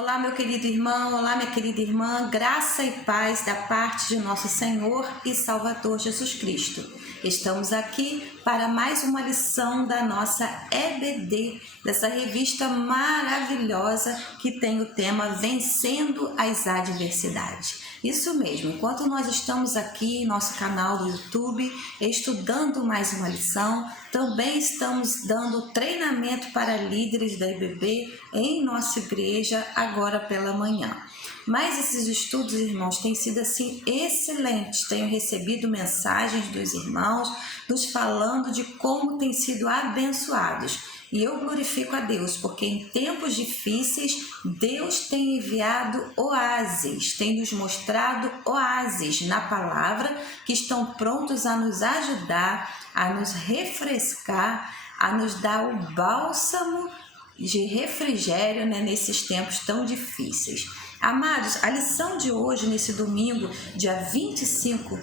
Olá, meu querido irmão, olá, minha querida irmã, graça e paz da parte de nosso Senhor e Salvador Jesus Cristo. Estamos aqui para mais uma lição da nossa EBD, dessa revista maravilhosa que tem o tema Vencendo as Adversidades. Isso mesmo, enquanto nós estamos aqui em nosso canal do YouTube, estudando mais uma lição, também estamos dando treinamento para líderes da EBD em nossa igreja agora pela manhã. Mas esses estudos, irmãos, têm sido assim excelentes. Tenho recebido mensagens dos irmãos nos falando de como têm sido abençoados. E eu glorifico a Deus, porque em tempos difíceis, Deus tem enviado oásis, tem nos mostrado oásis na palavra que estão prontos a nos ajudar, a nos refrescar, a nos dar o bálsamo de refrigério, nesses tempos tão difíceis. Amados, a lição de hoje, nesse domingo, dia 25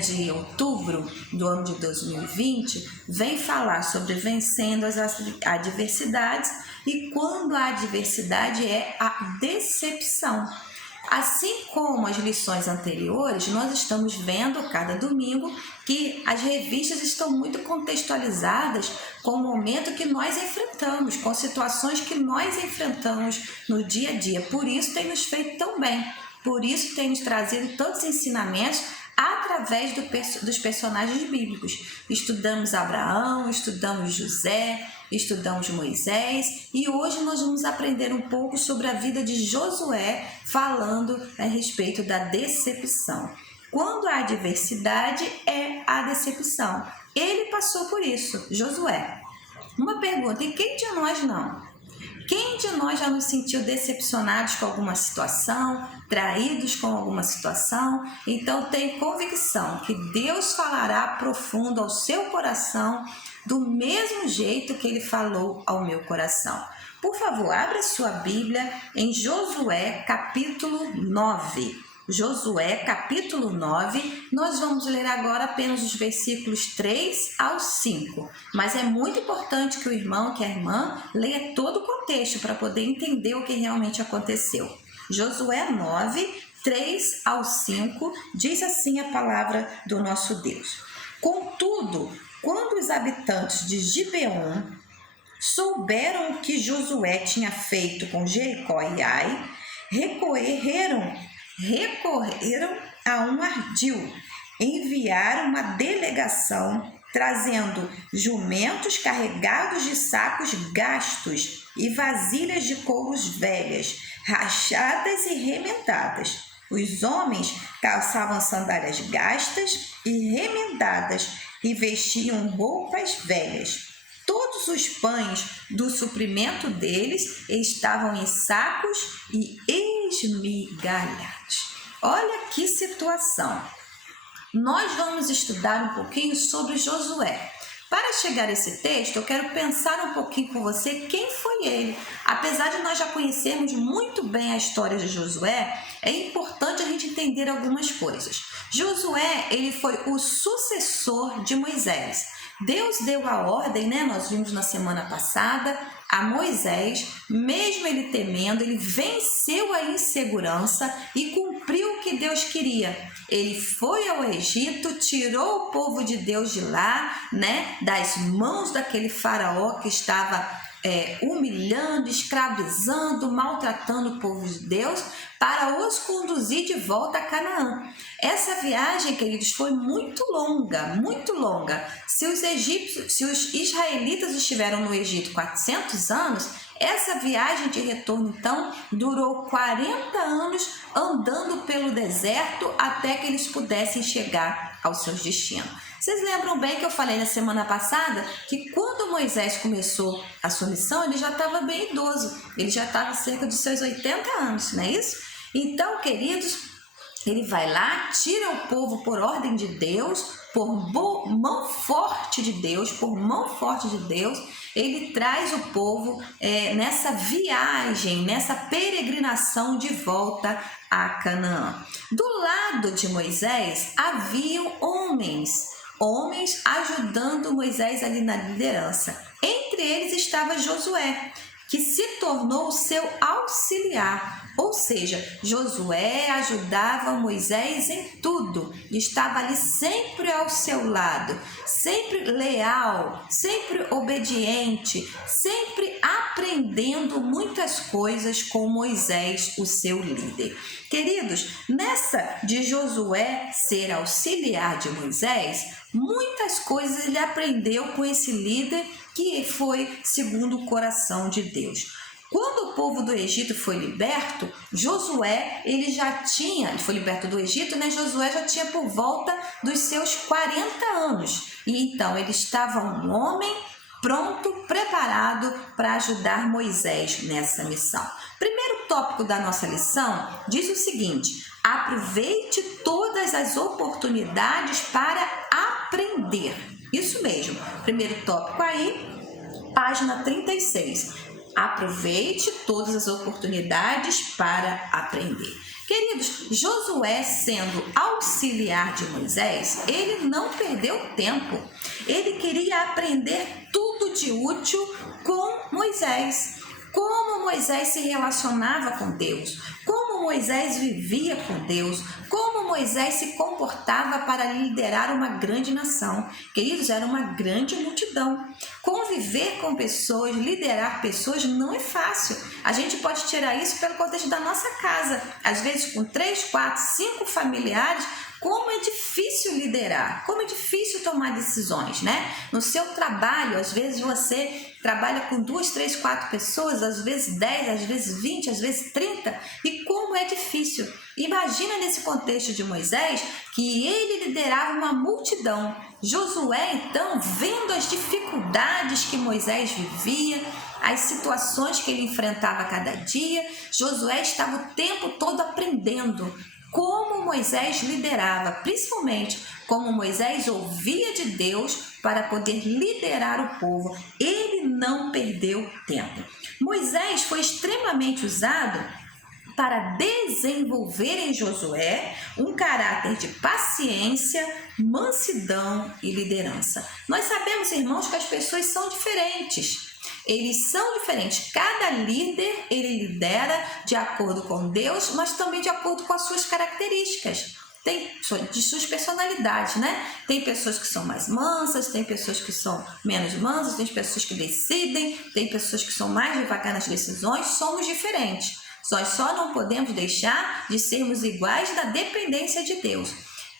de outubro do ano de 2020, vem falar sobre vencendo as adversidades e quando a adversidade é a decepção. Assim como as lições anteriores, nós estamos vendo cada domingo que as revistas estão muito contextualizadas com o momento que nós enfrentamos, com situações que nós enfrentamos no dia a dia. Por isso tem nos feito tão bem, por isso tem nos trazido tantos ensinamentos através dos personagens bíblicos. Estudamos Abraão, estudamos José, estudamos Moisés e hoje nós vamos aprender um pouco sobre a vida de Josué, falando a respeito da decepção. Quando a adversidade é a decepção. Ele passou por isso, Josué. Uma pergunta, e quem de nós não? Quem de nós já nos sentiu decepcionados com alguma situação, traídos com alguma situação? Então tem convicção que Deus falará profundo ao seu coração do mesmo jeito que Ele falou ao meu coração. Por favor, abra sua Bíblia em Josué capítulo 9. Josué capítulo 9, nós vamos ler agora apenas os versículos 3 ao 5, mas é muito importante que o irmão, que a irmã, leia todo o contexto para poder entender o que realmente aconteceu. Josué 9, 3 ao 5, diz assim a palavra do nosso Deus. Contudo, quando os habitantes de Gibeon souberam o que Josué tinha feito com Jericó e Ai, recorreram a um ardil, enviaram uma delegação trazendo jumentos carregados de sacos gastos e vasilhas de couros velhas, rachadas e remendadas. Os homens calçavam sandálias gastas e remendadas e vestiam roupas velhas. Todos os pães do suprimento deles estavam em sacos e esmigalhados. Olha que situação! Nós vamos estudar um pouquinho sobre Josué. Para chegar a esse texto, eu quero pensar um pouquinho com você quem foi ele. Apesar de nós já conhecermos muito bem a história de Josué, é importante a gente entender algumas coisas. Josué, ele foi o sucessor de Moisés. Deus deu a ordem, nós vimos na semana passada, a Moisés, mesmo ele temendo, ele venceu a insegurança e cumpriu o que Deus queria. Ele foi ao Egito, tirou o povo de Deus de lá, das mãos daquele faraó que estava humilhando, escravizando, maltratando o povo de Deus, para os conduzir de volta a Canaã. Essa viagem, queridos, foi muito longa, muito longa. Se os israelitas estiveram no Egito 400 anos, essa viagem de retorno, então, durou 40 anos andando pelo deserto até que eles pudessem chegar aos seus destinos. Vocês lembram bem que eu falei na semana passada que quando Moisés começou a sua missão, ele já estava bem idoso, ele já estava cerca dos seus 80 anos, não é isso? Então, queridos, ele vai lá, tira o povo por ordem de Deus, por mão forte de Deus, ele traz o povo nessa viagem, nessa peregrinação de volta a Canaã. Do lado de Moisés haviam homens ajudando Moisés ali na liderança. Entre eles estava Josué, que se tornou seu auxiliar. Ou seja, Josué ajudava Moisés em tudo, estava ali sempre ao seu lado, sempre leal, sempre obediente, sempre aprendendo muitas coisas com Moisés, o seu líder. Queridos, nessa de Josué ser auxiliar de Moisés, muitas coisas ele aprendeu com esse líder que foi segundo o coração de Deus. Quando o povo do Egito foi liberto, Josué, ele foi liberto do Egito, né? Josué já tinha por volta dos seus 40 anos. E então ele estava um homem pronto, preparado para ajudar Moisés nessa missão. Primeiro tópico da nossa lição diz o seguinte: aproveite todas as oportunidades para aprender. Isso mesmo. Primeiro tópico aí, página 36. Aproveite todas as oportunidades para aprender. Queridos, Josué, sendo auxiliar de Moisés, ele não perdeu tempo. Ele queria aprender tudo de útil com Moisés. Como Moisés se relacionava com Deus, como Moisés vivia com Deus, como Moisés se comportava para liderar uma grande nação. Queridos, era uma grande multidão. Conviver com pessoas, liderar pessoas não é fácil. A gente pode tirar isso pelo contexto da nossa casa. Às vezes com 3, 4, 5 familiares, como é difícil liderar, como é difícil tomar decisões, né? No seu trabalho, às vezes você trabalha com 2, 3, 4 pessoas, às vezes 10, às vezes 20, às vezes 30, e como é difícil. Imagina nesse contexto de Moisés, que ele liderava uma multidão. Josué, então, vendo as dificuldades que Moisés vivia, as situações que ele enfrentava a cada dia, Josué estava o tempo todo aprendendo como Moisés liderava, principalmente como Moisés ouvia de Deus para poder liderar o povo. Ele não perdeu tempo. Moisés foi extremamente usado para desenvolver em Josué um caráter de paciência, mansidão e liderança. Nós sabemos, irmãos, que as pessoas são diferentes. Eles são diferentes. Cada líder, ele lidera de acordo com Deus, mas também de acordo com as suas características. Tem de suas personalidades, né? Tem pessoas que são mais mansas, tem pessoas que são menos mansas, tem pessoas que decidem, tem pessoas que são mais devagar nas decisões. Somos diferentes. Nós só não podemos deixar de sermos iguais na dependência de Deus.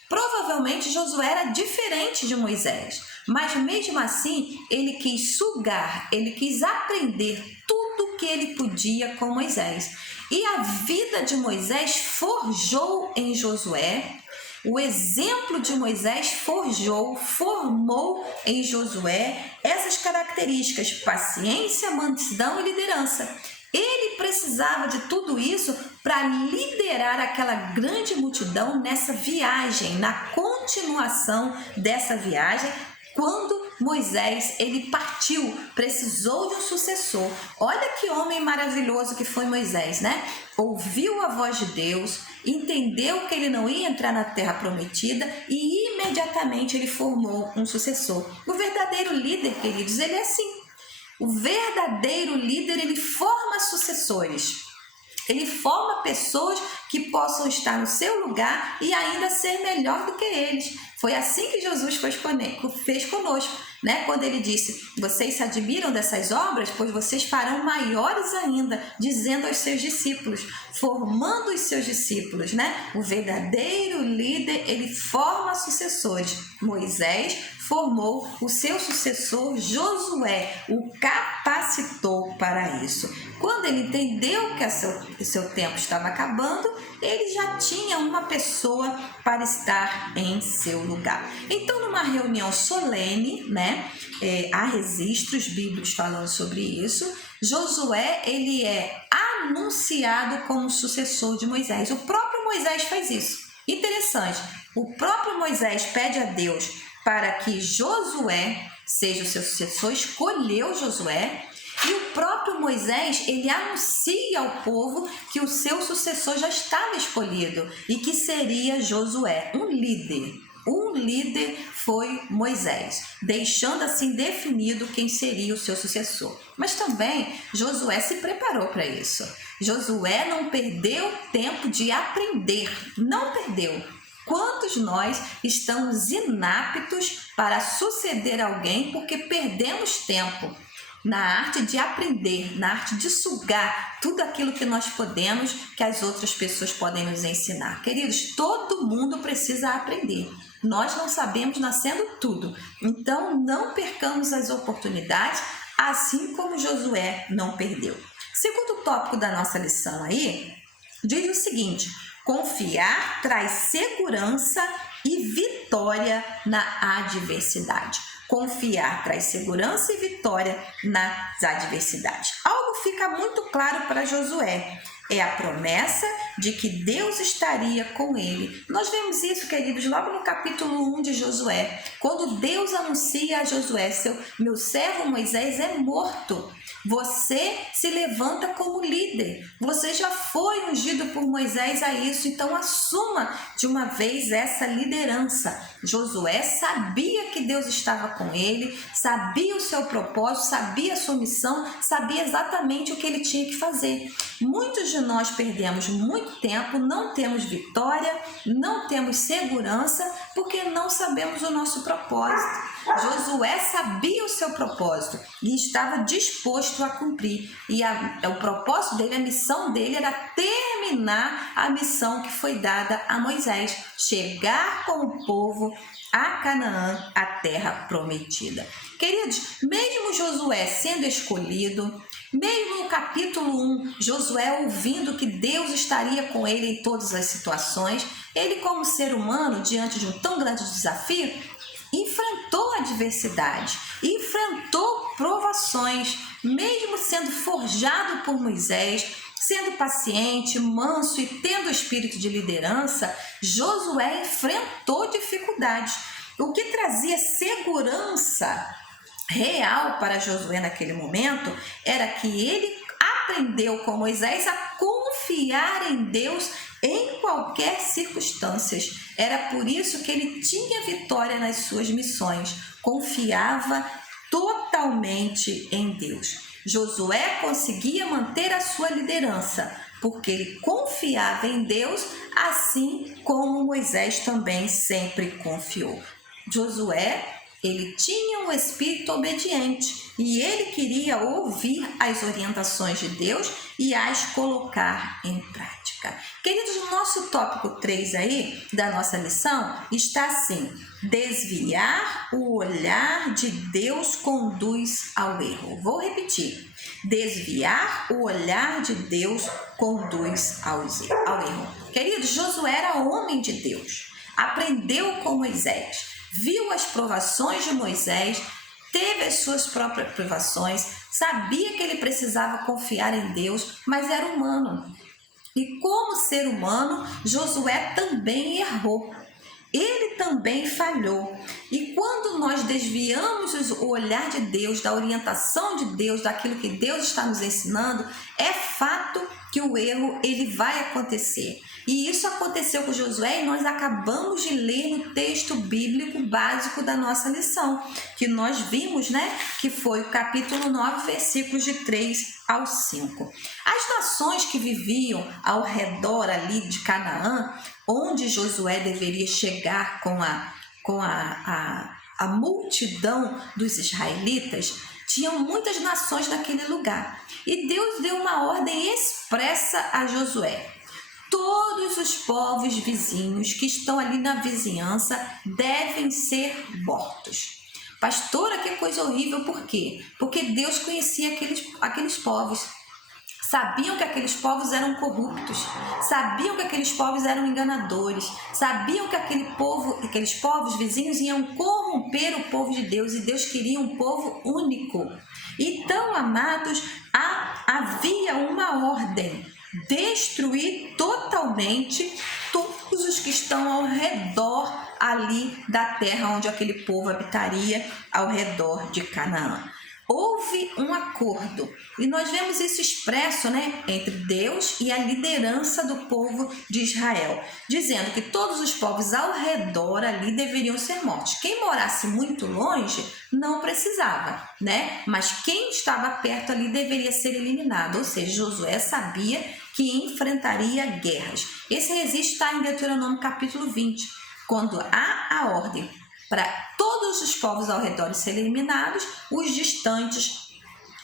Provavelmente Josué era diferente de Moisés, mas mesmo assim ele quis sugar, ele quis aprender tudo que ele podia com Moisés. E a vida de Moisés forjou em Josué, o exemplo de Moisés formou em Josué essas características: paciência, mansidão e liderança. Ele precisava de tudo isso para liderar aquela grande multidão nessa viagem, na continuação dessa viagem, quando Moisés ele partiu, precisou de um sucessor. Olha que homem maravilhoso que foi Moisés, né? Ouviu a voz de Deus, entendeu que ele não ia entrar na terra prometida e imediatamente ele formou um sucessor. O verdadeiro líder, queridos, ele é assim. O verdadeiro líder, ele forma sucessores. Ele forma pessoas que possam estar no seu lugar e ainda ser melhor do que eles. Foi assim que Jesus fez conosco, né? Quando ele disse: vocês se admiram dessas obras, pois vocês farão maiores ainda, dizendo aos seus discípulos, formando os seus discípulos, né? O verdadeiro líder, ele forma sucessores. Moisés formou o seu sucessor Josué, o capacitou para isso. Quando ele entendeu que o seu tempo estava acabando, ele já tinha uma pessoa para estar em seu lugar. Então, numa reunião solene, né, há registros bíblicos falando sobre isso, Josué, ele é anunciado como sucessor de Moisés. O próprio Moisés faz isso. Interessante, o próprio Moisés pede a Deus para que Josué seja o seu sucessor, escolheu Josué, e o próprio Moisés, ele anuncia ao povo que o seu sucessor já estava escolhido e que seria Josué, um líder. um líder foi Moisés, deixando assim definido quem seria o seu sucessor. Mas também Josué se preparou para isso. Josué não perdeu tempo de aprender, não perdeu. Quantos nós estamos inaptos para suceder alguém porque perdemos tempo na arte de aprender, na arte de sugar tudo aquilo que nós podemos, que as outras pessoas podem nos ensinar? Queridos, todo mundo precisa aprender. Nós não sabemos nascendo tudo. Então, não percamos as oportunidades, assim como Josué não perdeu. Segundo tópico da nossa lição aí, diz o seguinte: confiar traz segurança e vitória na adversidade. Confiar traz segurança e vitória nas adversidades. Algo fica muito claro para Josué. É a promessa de que Deus estaria com ele. Nós vemos isso, queridos, logo no capítulo 1 de Josué. Quando Deus anuncia a Josué: meu servo Moisés é morto. Você se levanta como líder. Você já foi ungido por Moisés a isso, então assuma de uma vez essa liderança. Josué sabia que Deus estava com ele, sabia o seu propósito, sabia a sua missão, sabia exatamente o que ele tinha que fazer. Muitos de nós perdemos muito tempo, não temos vitória, não temos segurança, porque não sabemos o nosso propósito. Josué sabia o seu propósito e estava disposto a cumprir. E o propósito dele, a missão dele era terminar a missão que foi dada a Moisés: chegar com o povo a Canaã, a terra prometida. Queridos, mesmo Josué sendo escolhido, mesmo no capítulo 1, Josué ouvindo que Deus estaria com ele em todas as situações, ele, como ser humano, diante de um tão grande desafio, enfrentou adversidade, enfrentou provações, mesmo sendo forjado por Moisés, sendo paciente, manso e tendo espírito de liderança. Josué enfrentou dificuldades, o que trazia segurança real para Josué naquele momento era que ele aprendeu com Moisés a confiar em Deus em qualquer circunstância. Era por isso que ele tinha vitória nas suas missões, confiava totalmente em Deus. Josué conseguia manter a sua liderança, porque ele confiava em Deus, assim como Moisés também sempre confiou. Josué, ele tinha um espírito obediente e ele queria ouvir as orientações de Deus e as colocar em prática. Queridos, o nosso tópico 3 aí da nossa lição está assim: desviar o olhar de Deus conduz ao erro. Vou repetir: desviar o olhar de Deus conduz ao erro. Queridos, Josué era homem de Deus, aprendeu com Moisés, viu as provações de Moisés, teve as suas próprias provações, sabia que ele precisava confiar em Deus, mas era humano. E como ser humano, Josué também errou. Ele também falhou. E quando nós desviamos o olhar de Deus, da orientação de Deus, daquilo que Deus está nos ensinando, é fato que o erro ele vai acontecer. E isso aconteceu com Josué e nós acabamos de ler no texto bíblico básico da nossa lição, que nós vimos, que foi o capítulo 9, versículos de 3 ao 5. As nações que viviam ao redor ali de Canaã, onde Josué deveria chegar com a multidão dos israelitas, tinham muitas nações naquele lugar. E Deus deu uma ordem expressa a Josué: todos os povos vizinhos que estão ali na vizinhança devem ser mortos. Pastora, que coisa horrível, por quê? Porque Deus conhecia aqueles povos. Sabiam que aqueles povos eram corruptos, sabiam que aqueles povos eram enganadores, sabiam que aqueles povos vizinhos iam corromper o povo de Deus e Deus queria um povo único. Então, amados, havia uma ordem: destruir totalmente todos os que estão ao redor ali da terra onde aquele povo habitaria, ao redor de Canaã. houve um acordo. E nós vemos isso expresso, entre Deus e a liderança do povo de Israel, dizendo que todos os povos ao redor ali deveriam ser mortos. Quem morasse muito longe não precisava, Mas quem estava perto ali deveria ser eliminado. Ou seja, Josué sabia que enfrentaria guerras. Esse registro está em Deuteronômio capítulo 20, quando há a ordem para todos os povos ao redor serem eliminados, os distantes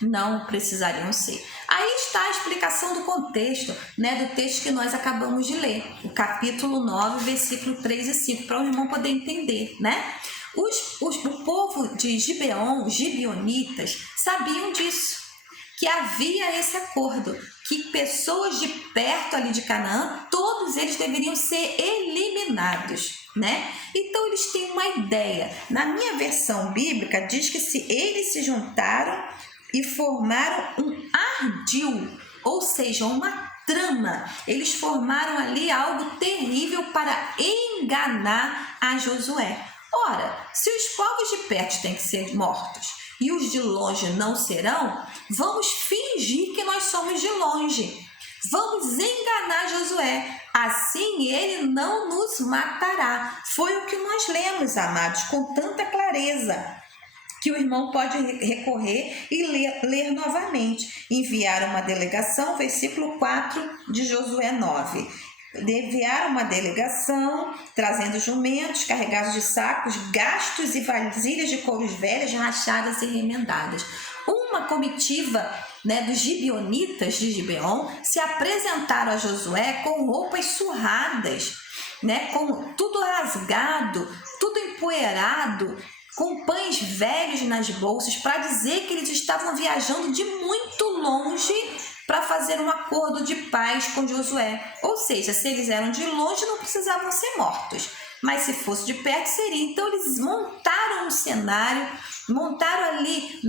não precisariam ser. Aí está a explicação do contexto, do texto que nós acabamos de ler, o capítulo 9, versículo 3 e 5, para o irmão poder entender, O povo de Gibeon, os gibeonitas, sabiam disso, que havia esse acordo, que pessoas de perto ali de Canaã, todos eles deveriam ser eliminados, Então eles têm uma ideia. Na minha versão bíblica diz que eles se juntaram e formaram um ardil, ou seja, uma trama. Eles formaram ali algo terrível para enganar a Josué. Ora, se os povos de perto têm que ser mortos e os de longe não serão, vamos fingir que nós somos de longe. Vamos enganar Josué, assim ele não nos matará. Foi o que nós lemos, amados, com tanta clareza, que o irmão pode recorrer e ler novamente. Enviaram uma delegação, versículo 4 de Josué 9. Enviaram uma delegação, trazendo jumentos carregados de sacos, gastos e vasilhas de couros velhas, rachadas e remendadas. Uma comitiva dos gibeonitas de Gibeon se apresentaram a Josué com roupas surradas, com tudo rasgado, tudo empoeirado, com pães velhos nas bolsas, para dizer que eles estavam viajando de muito longe para fazer um acordo de paz com Josué. Ou seja, se eles eram de longe, não precisavam ser mortos, mas se fosse de perto, seria. Então eles montaram um cenário, montaram ali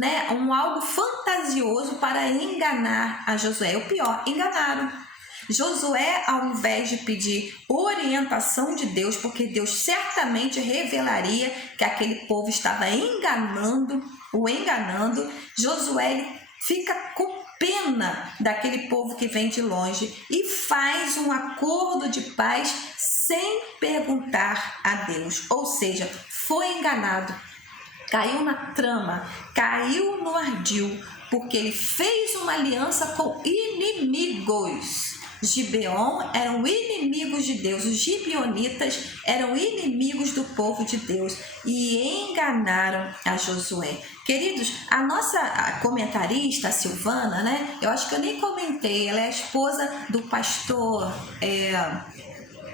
algo fantasioso para enganar a Josué. O pior, enganaram. Josué, ao invés de pedir orientação de Deus, porque Deus certamente revelaria que aquele povo estava enganando, Josué fica com pena daquele povo que vem de longe e faz um acordo de paz sem perguntar a Deus. Ou seja, foi enganado, caiu na trama, caiu no ardil, porque ele fez uma aliança com inimigos. Gibeon eram inimigos de Deus, os gibeonitas eram inimigos do povo de Deus e enganaram a Josué. Queridos, a nossa comentarista, a Silvana, eu acho que eu nem comentei, ela é a esposa do pastor,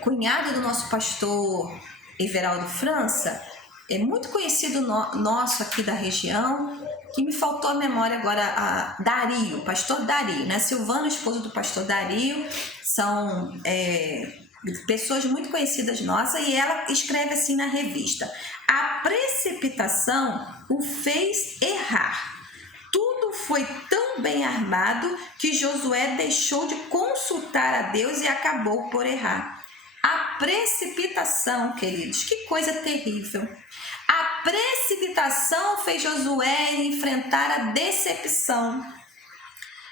cunhado do nosso pastor Everaldo França, é muito conhecido nosso aqui da região, que me faltou a memória agora, Dario, pastor Dario, Silvana, esposa do pastor Dario, são pessoas muito conhecidas nossas, e ela escreve assim na revista: a precipitação o fez errar. Tudo foi tão bem armado que Josué deixou de consultar a Deus e acabou por errar. A precipitação, queridos, que coisa terrível. A precipitação fez Josué enfrentar a decepção.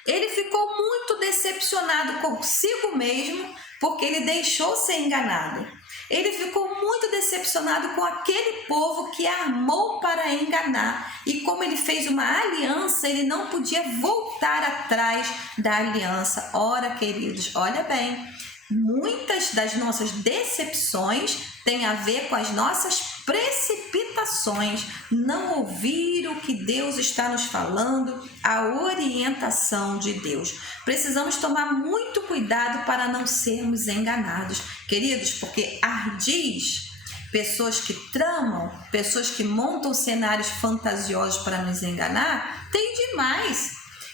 Ele ficou muito decepcionado consigo mesmo, porque ele deixou ser enganado. Ele ficou muito decepcionado com aquele povo que armou para enganar. E como ele fez uma aliança, ele não podia voltar atrás da aliança. Ora, queridos, olha bem, muitas das nossas decepções têm a ver com as nossas precipitações, não ouvir o que Deus está nos falando, a orientação de Deus. Precisamos tomar muito cuidado para não sermos enganados, queridos, porque ardis, pessoas que tramam, pessoas que montam cenários fantasiosos para nos enganar, tem demais.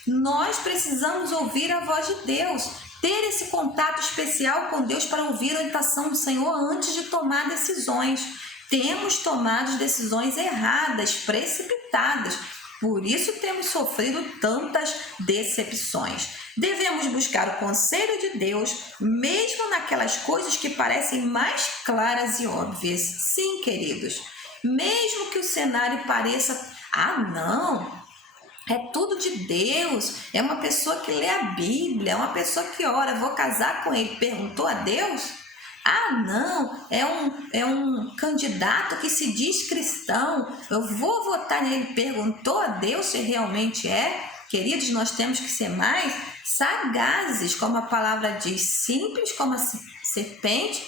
Nós precisamos ouvir a voz de Deus, ter esse contato especial com Deus para ouvir a orientação do Senhor antes de tomar decisões. Temos tomado decisões erradas, precipitadas, por isso temos sofrido tantas decepções. Devemos buscar o conselho de Deus, mesmo naquelas coisas que parecem mais claras e óbvias. Sim, queridos, mesmo que o cenário pareça, não, é tudo de Deus, é uma pessoa que lê a Bíblia, é uma pessoa que ora, vou casar com ele, perguntou a Deus? Ah, não, é um candidato que se diz cristão, eu vou votar nele, perguntou a Deus se realmente é? Queridos, nós temos que ser mais sagazes, como a palavra diz, simples como a serpente,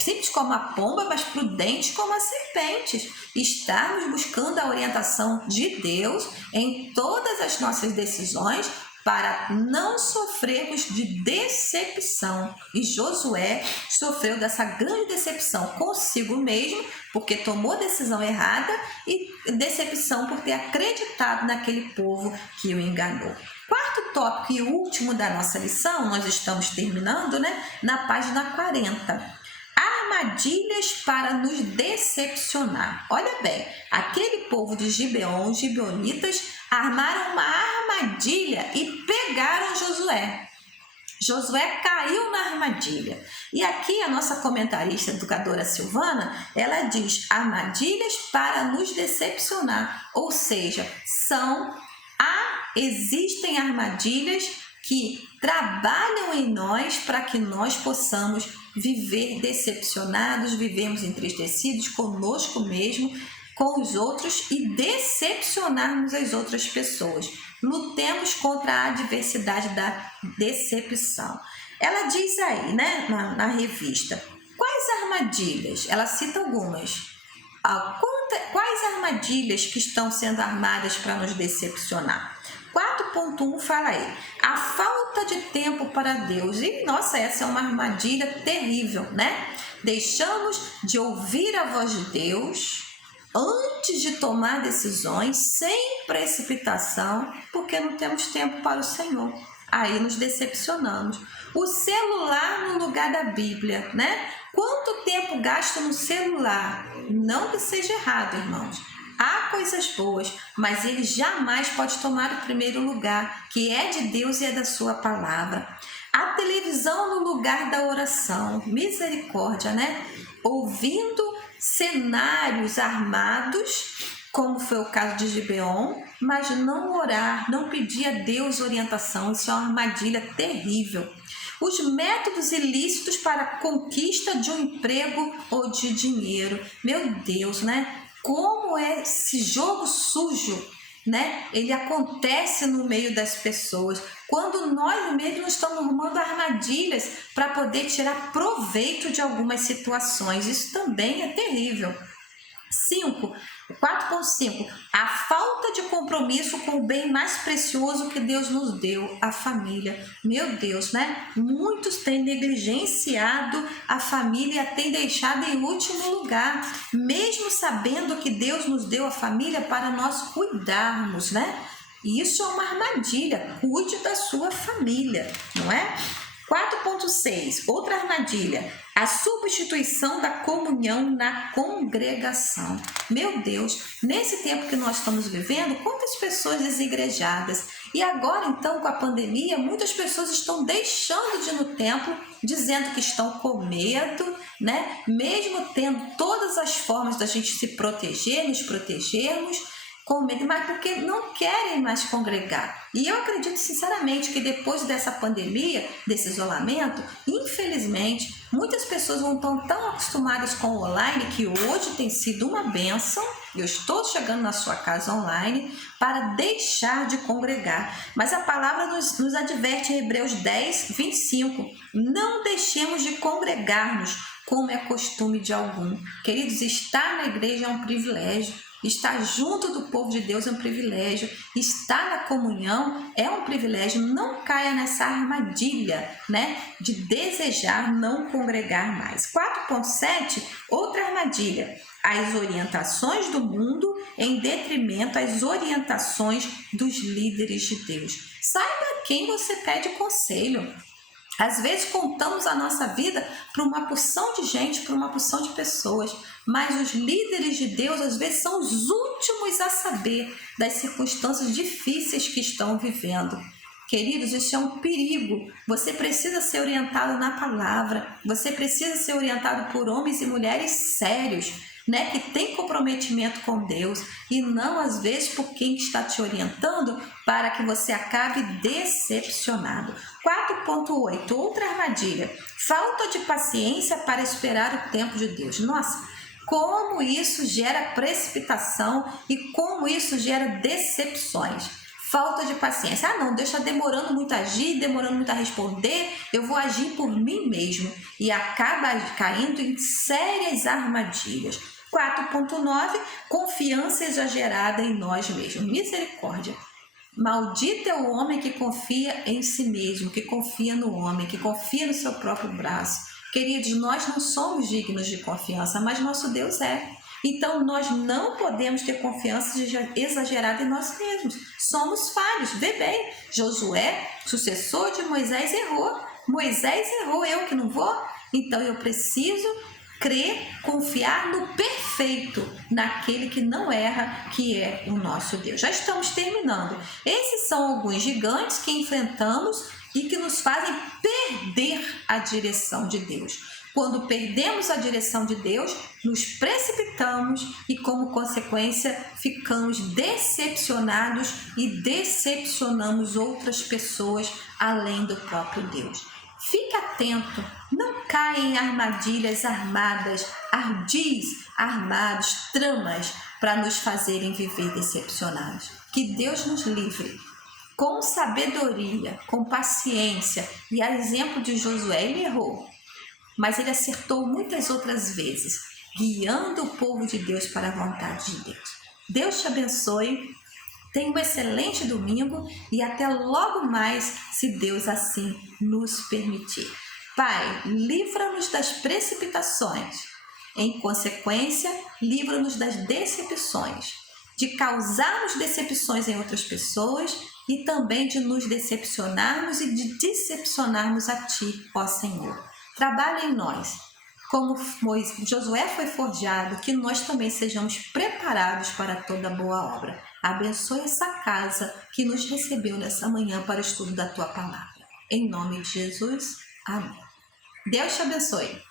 simples como a pomba, mas prudentes como as serpentes. Estarmos buscando a orientação de Deus em todas as nossas decisões para não sofrermos de decepção. E Josué sofreu dessa grande decepção consigo mesmo, porque tomou decisão errada, e decepção por ter acreditado naquele povo que o enganou. Quarto tópico e último da nossa lição, nós estamos terminando, na página 40. Armadilhas para nos decepcionar. Olha bem, aquele povo de Gibeon, os gibeonitas, armaram uma armadilha e pegaram Josué. Josué caiu na armadilha. E aqui a nossa comentarista educadora Silvana, ela diz armadilhas para nos decepcionar. Ou seja, existem armadilhas que trabalham em nós para que nós possamos viver decepcionados, vivemos entristecidos conosco mesmo, com os outros e decepcionarmos as outras pessoas. Lutemos contra a adversidade da decepção. Ela diz aí, na revista, quais armadilhas? Ela cita algumas. Quais armadilhas que estão sendo armadas para nos decepcionar? 4.1 fala aí, a falta de tempo para Deus. E, nossa, essa é uma armadilha terrível, Deixamos de ouvir a voz de Deus antes de tomar decisões, sem precipitação, porque não temos tempo para o Senhor. Aí nos decepcionamos. O celular no lugar da Bíblia, Quanto tempo gasto no celular? Não que seja errado, irmãos. Há coisas boas, mas ele jamais pode tomar o primeiro lugar, que é de Deus e é da sua palavra. A televisão no lugar da oração, misericórdia, Ouvindo cenários armados, como foi o caso de Gibeon, mas não orar, não pedir a Deus orientação. Isso é uma armadilha terrível. Os métodos ilícitos para a conquista de um emprego ou de dinheiro. Meu Deus, Como é esse jogo sujo, Ele acontece no meio das pessoas, quando nós mesmos estamos arrumando armadilhas para poder tirar proveito de algumas situações. Isso também é terrível. 4.5. A falta de compromisso com o bem mais precioso que Deus nos deu, a família. Meu Deus, Muitos têm negligenciado a família e a têm deixado em último lugar, mesmo sabendo que Deus nos deu a família para nós cuidarmos, E isso é uma armadilha. Cuide da sua família, não é? 4.6, outra armadilha, a substituição da comunhão na congregação. Meu Deus, nesse tempo que nós estamos vivendo, quantas pessoas desigrejadas. E agora, então, com a pandemia, muitas pessoas estão deixando de ir no templo, dizendo que estão com medo, Mesmo tendo todas as formas da gente se proteger, nos protegermos, com medo, mas porque não querem mais congregar. E eu acredito sinceramente que depois dessa pandemia, desse isolamento, infelizmente, muitas pessoas vão estar tão acostumadas com o online, que hoje tem sido uma bênção. Eu estou chegando na sua casa online para deixar de congregar. Mas a palavra nos adverte em Hebreus 10, 25. Não deixemos de congregar-nos, como é costume de algum. Queridos, estar na igreja é um privilégio. Estar junto do povo de Deus é um privilégio. Estar na comunhão é um privilégio. Não caia nessa armadilha, de desejar não congregar mais. 4.7, outra armadilha. As orientações do mundo em detrimento às orientações dos líderes de Deus. Saiba a quem você pede conselho. Às vezes contamos a nossa vida para uma porção de gente, para uma porção de pessoas, mas os líderes de Deus às vezes são os últimos a saber das circunstâncias difíceis que estão vivendo. Queridos, isso é um perigo. Você precisa ser orientado na palavra, você precisa ser orientado por homens e mulheres sérios, né, que tem comprometimento com Deus e não às vezes por quem está te orientando para que você acabe decepcionado. 4.8, outra armadilha, falta de paciência para esperar o tempo de Deus. Nossa, como isso gera precipitação e como isso gera decepções. Falta de paciência. Ah, não, Deus está demorando muito a agir, demorando muito a responder, eu vou agir por mim mesmo. E acaba caindo em sérias armadilhas. 4.9, confiança exagerada em nós mesmos. Misericórdia. Maldito é o homem que confia em si mesmo, que confia no homem, que confia no seu próprio braço. Queridos, nós não somos dignos de confiança, mas nosso Deus é. Então, nós não podemos ter confiança exagerada em nós mesmos. Somos falhos. Vê bem, Josué, sucessor de Moisés, errou. Moisés errou, eu que não vou? Então, eu preciso crer, confiar no perfeito, naquele que não erra, que é o nosso Deus. Já estamos terminando. Esses são alguns gigantes que enfrentamos e que nos fazem perder a direção de Deus. Quando perdemos a direção de Deus, nos precipitamos e, como consequência, ficamos decepcionados e decepcionamos outras pessoas além do próprio Deus. Fique atento, não caia em armadilhas armadas, ardis armados, tramas para nos fazerem viver decepcionados. Que Deus nos livre. Com sabedoria, com paciência e a exemplo de Josué, ele errou, mas ele acertou muitas outras vezes, guiando o povo de Deus para a vontade de Deus. Deus te abençoe, tenha um excelente domingo e até logo mais, se Deus assim nos permitir. Pai, livra-nos das precipitações, em consequência, livra-nos das decepções, de causarmos decepções em outras pessoas e também de nos decepcionarmos e de decepcionarmos a Ti, ó Senhor. Trabalha em nós, como Josué foi forjado, que nós também sejamos preparados para toda boa obra. Abençoe essa casa que nos recebeu nessa manhã para o estudo da Tua Palavra. Em nome de Jesus, amém. Deus te abençoe.